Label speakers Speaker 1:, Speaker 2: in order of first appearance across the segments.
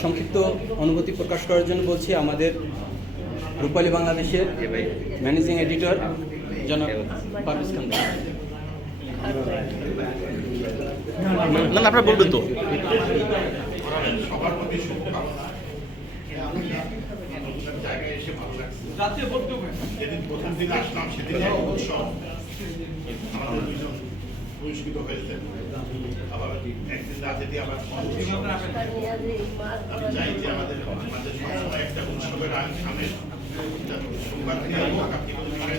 Speaker 1: সংক্ষিপ্ত অনুভূতি প্রকাশ করার জন্য বলছি আমাদের রূপালী বাংলাদেশের ম্যানেজিং এডিটর জনাব পারভেজ খান।
Speaker 2: না না আপনারা বলবেন তো।
Speaker 3: সবার প্রতি শুভকামনা আমি জায়গায় এসে ভালো লাগছে যেদিন প্রথম দিন আসলাম সেদিন উৎসব। পুরস্কৃত হয়েছেন আবার একদিন রাতে দিয়ে আবার আমি চাই যে আমাদের আমাদের সবসময় একটা উৎসবের আগে সামনে আপনি কোনো বিষয়।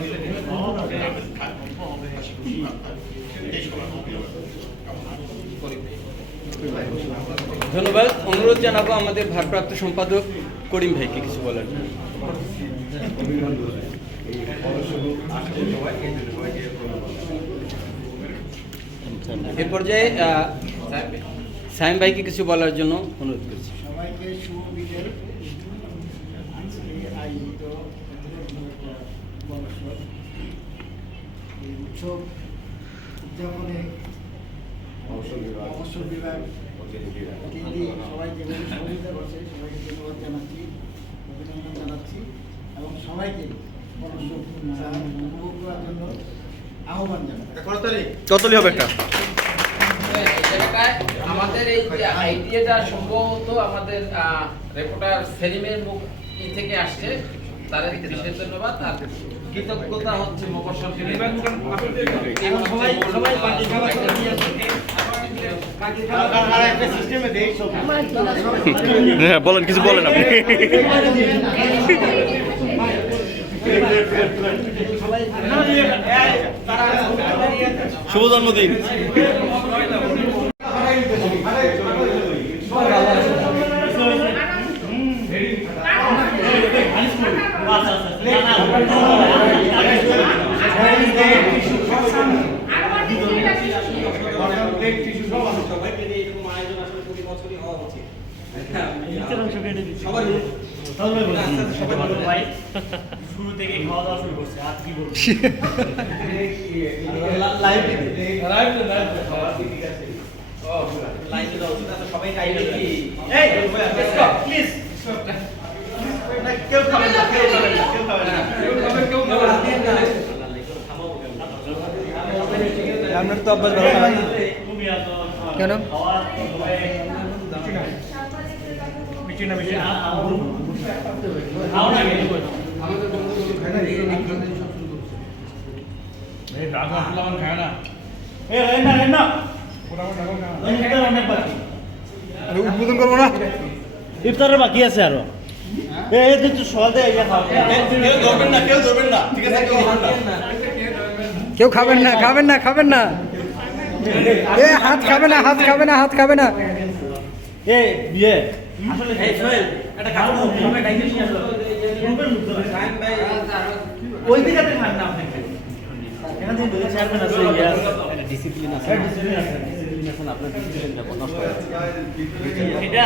Speaker 1: ধন্যবাদ। অনুরোধ জানাব আমাদের ভারপ্রাপ্ত সম্পাদক করিম ভাইকে কিছু বলার। জন্য। এ পর্যায়ে সাইম ভাইকে কিছু বলার জন্য অনুরোধ করছি।
Speaker 4: সবাইকে শুভ বিকেল। আয়োজিত এই উৎসব উদযাপনে অবসর বিভাগ। কেন্দ্রিক সবাই যেভাবে সহযোগিতা করছে সবাইকে ধন্যবাদ জানাচ্ছি অভিনন্দন জানাচ্ছি এবং সবাইকে উপভোগ করার জন্য আহ্বান জানাচ্ছি।
Speaker 2: কতলি হবে একটা?
Speaker 5: আমাদের এই যে আইডিয়াটা সম্ভবত আমাদের রিপোর্টার সেলিমের মুখ থেকে আসছে তার বিশেষ ধন্যবাদ আর কৃতজ্ঞতা হচ্ছে
Speaker 4: সব
Speaker 2: হ্যাঁ বলেন কিছু বলেন আপনি শুভ জন্মদিন
Speaker 6: শুরু থেকে খাওয়া দাওয়া শুরু করছে আর কি বলব তুমি এত
Speaker 1: কেন?
Speaker 6: খাওয়া না খাও না কিছু করো। এই আসলে আমার খায় না এ রেন না রেন না ইফতার
Speaker 1: উদ্বোধন করব না।
Speaker 6: ইফতারের বাকি আছে আরও।
Speaker 2: কেউ ধরবেন না কেউ না। কেউ না।
Speaker 1: কেউ খাবেন না খাবেন না খাবেন না। এ হাত খাবে না হাত খাবে না হাত খাবে না।
Speaker 6: এ বিয়ে। আসলে এই সোহেল এটা খাব আমরা ডাইকে নিয়ে আসলো ওই দিকে খান না আপনি এখান থেকে দুই চেয়ারম্যান আছে ইয়া
Speaker 1: ডিসিপ্লিন আছে।
Speaker 6: ডিসিপ্লিন আছে।
Speaker 1: ডিসিপ্লিন আছে আপনার ডিসিপ্লিনটা নষ্ট হয়ে যাচ্ছে
Speaker 6: এটা